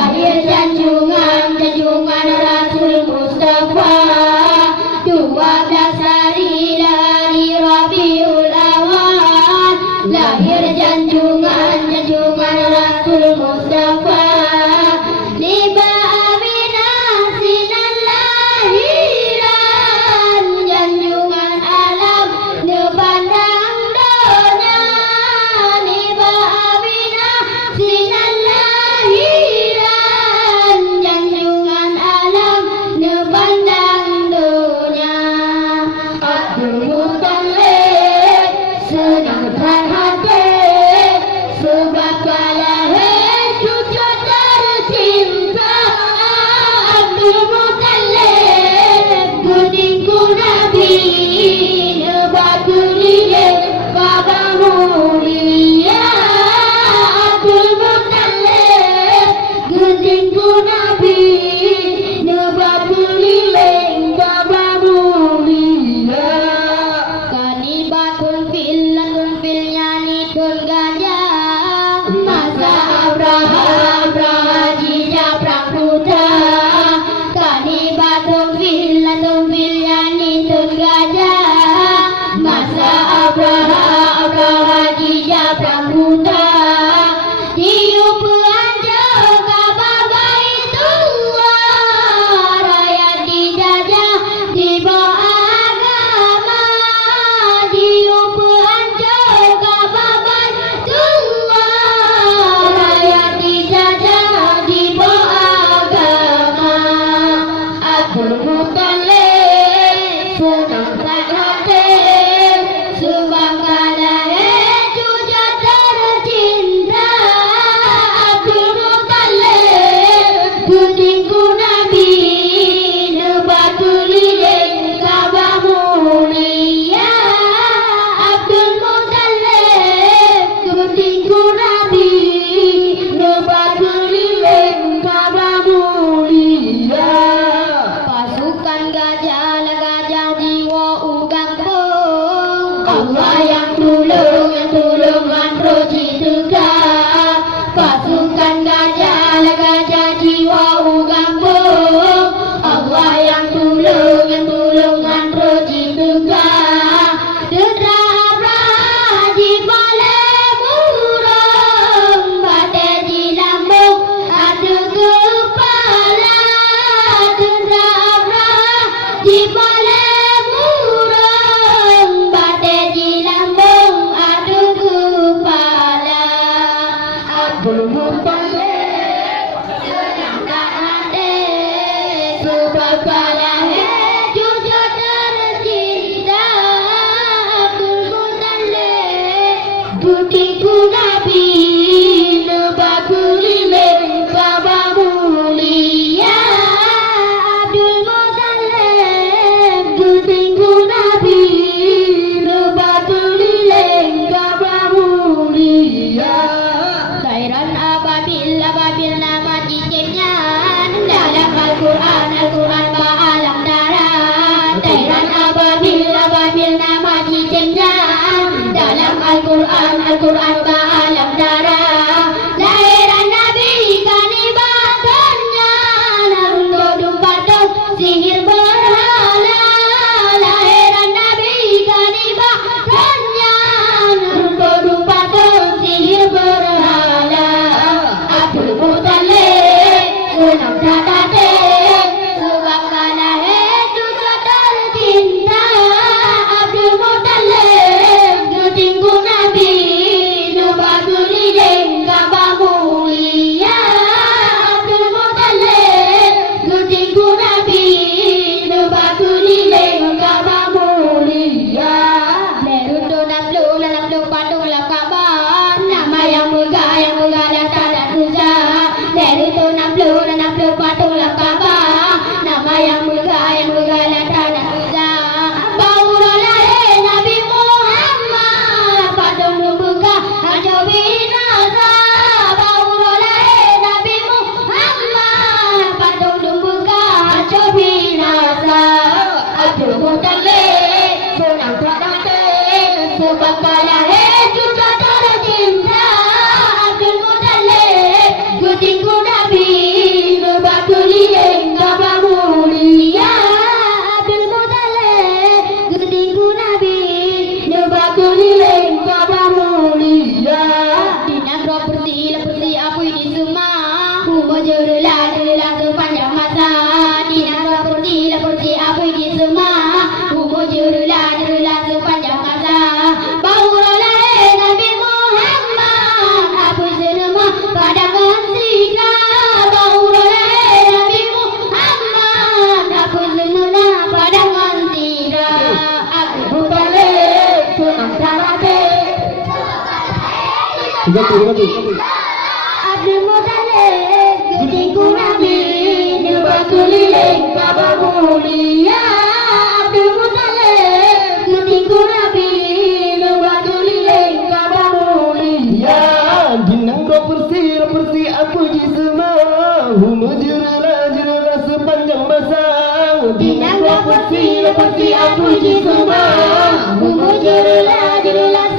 lahir junjungan Rasul Mustafa, 12 hari dari Rabiul Awal, lahir junjungan Rasul Mustafa. Tiba Aminah sinan lahiran, junjungan alam nepandang donya. Tiba Aminah sinan lahiran, junjungan alam nepandang donya. Abdul Muttalib senangkan hati, sebab lahir cucu tercinta. Abdul Muttalib guningku Nabi, nebatuliye Ka'bah mulia. Abdul Muttalib guningku Nabi, nebatuliye Ka'bah mulia. Kanibatun fil nyanitun gajah, masa Abraha jijak perang kuda. Kanibatun fil nyanitun gajah, masa Abraha jijak perang kuda. Tiup anjur Ka'bah Baitullah, rakyat dijajah dibawa agama. Tiup anjur Ka'bah Baitullah, rakyat dijajah dibawa agama. Abdul Muttalib senangkan hati, sebab lahir cucu tercinta. Abdul Muttalib guningku Nabi, nebatuliye Ka'bah mulia. Abdul Muttalib guningku Nabi, nebatuliye Ka'bah mulia. Pasukan gajah jiwa ugang pung, Allah yang tulung androji tegak. Pasukan gajah jiwa ugang pung, Allah yang tulung androji tegak. Dendra Abraha jibale murung, badai di lambung ada kepala. Dendra Abraha jibale murung, badai di lambung ada kepala. Abdul Muttalib senangkan hati, sebab lahir cucu tercinta. Abdul Muttalib guningku Nabi, nebatuliye Ka'bah mulia. Abdul Muttalib guningku Nabi, nebatuliye Ka'bah mulia. Khairan ababil nama cicitnya, dalam Al-Quran ba'alam darat. Khairan ababil nama cicitnya, dalam Al-Quran ba'alam darat. Lahiran Nabi kanibatannya, narung dumpatun sihir berhala. Lahiran Nabi kanibatannya, narung dumpatun sihir berhala. Abdul Muttalib senangkan hati, sebab lahir cucu tercinta. Abdul Muttalib guningku Nabi, nebatuliye Ka'bah mulia. Abdul Muttalib guningku Nabi, nebatuliye Ka'bah mulia. Lerundu nablu padulah Ka'bah, nama yang megah dan tak susah. Lerundu nablu padulah Ka'bah, nama yang megah dan tak susah. Bauru lahir Nabi Muhammad, patung membuka hancur binasa. Bauru lahir Nabi Muhammad, patung membuka hancur binasa. Abdul Muttalib senangkan hati, sebab lahir cucu tercinta. Abdul Muttalib guningku Nabi, jurulah sepanjang masa. Dinaga kursi apa di semua. Umur jurulah sepanjang masa. Bahulah lahir Nabi Muhammad, apa senama kadangan sika. Bahulah lahir Nabi Muhammad, apa senama kadangan sika. Abu Talib sunang tarate. Abdul Muttalib ketingku Nabi Nubatuliling Kabar mulia. Abdul Muttalib ketingku Nabi Nubatuliling Kabar mulia. Ginang dua persi aku jisma. Jurulah sepanjang masa. Dinang dua persi aku jisma. Jurulah